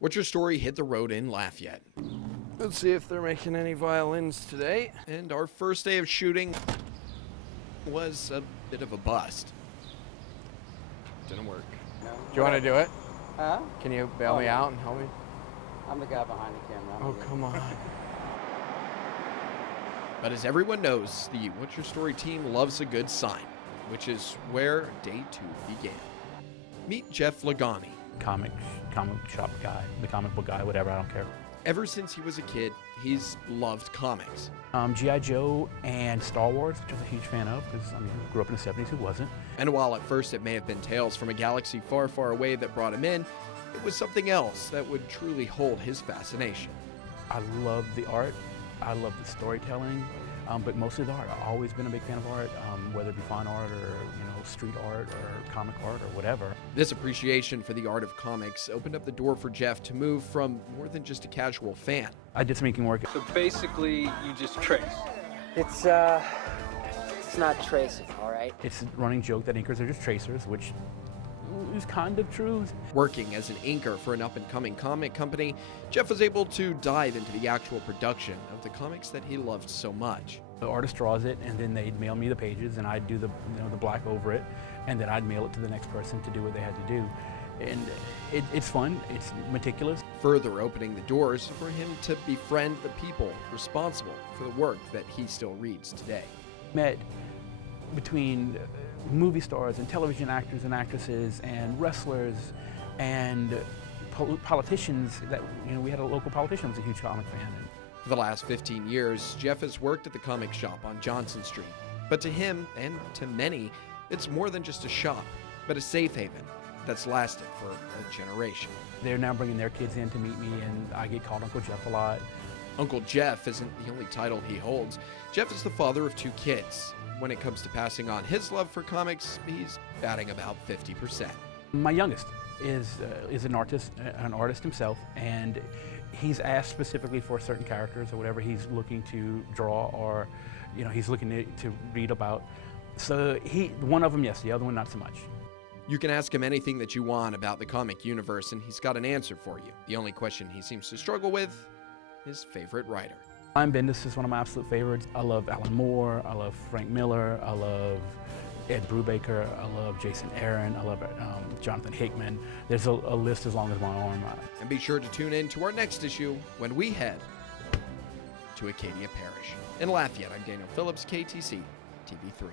What's Your Story hit the road in Lafayette. Let's see if they're making any violins today. And our first day of shooting was a bit of a bust. Didn't work. No. Do you want to do it? Huh? Can you bail me out and help me? I'm the guy behind the camera. Oh, come on. But as everyone knows, the What's Your Story team loves a good sign, which is where day 2 began. Meet Jeff Lagani. Comic shop guy, the comic book guy, whatever, I don't care. Ever since he was a kid, he's loved comics. G.I. Joe and Star Wars, which I was a huge fan of, because, grew up in the 70s, who wasn't? And while at first it may have been tales from a galaxy far, far away that brought him in, it was something else that would truly hold his fascination. I love the art, I love the storytelling, but mostly the art. I've always been a big fan of art, whether it be fine art or street art or comic art or whatever. This appreciation for the art of comics opened up the door for Jeff to move from more than just a casual fan. I did some inking work. So basically, you just trace. It's not tracing, all right? It's a running joke that inkers are just tracers, which is kind of true. Working as an inker for an up-and-coming comic company, Jeff was able to dive into the actual production of the comics that he loved so much. The artist draws it, and then they'd mail me the pages, and I'd do the black over it, and then I'd mail it to the next person to do what they had to do. And it's fun, it's meticulous. Further opening the doors for him to befriend the people responsible for the work that he still reads today. Met between movie stars and television actors and actresses and wrestlers and politicians. That we had a local politician who was a huge comic fan. For the last 15 years, Jeff has worked at the comic shop on Johnson Street. But to him, and to many, it's more than just a shop, but a safe haven that's lasted for a generation. They're now bringing their kids in to meet me, and I get called Uncle Jeff a lot. Uncle Jeff isn't the only title he holds. Jeff is the father of 2 kids. When it comes to passing on his love for comics, he's batting about 50%. My youngest is an artist himself, and he's asked specifically for certain characters or whatever he's looking to draw, or he's looking to read about. So one of them, yes, the other one not so much. You can ask him anything that you want about the comic universe, and he's got an answer for you. The only question he seems to struggle with, his favorite writer. Brian Bendis is one of my absolute favorites. I love Alan Moore, I love Frank Miller, I love Ed Brubaker, I love Jason Aaron, I love Jonathan Hickman. There's a list as long as my arm. And be sure to tune in to our next issue when we head to Acadia Parish. In Lafayette, I'm Daniel Phillips, KTC TV3.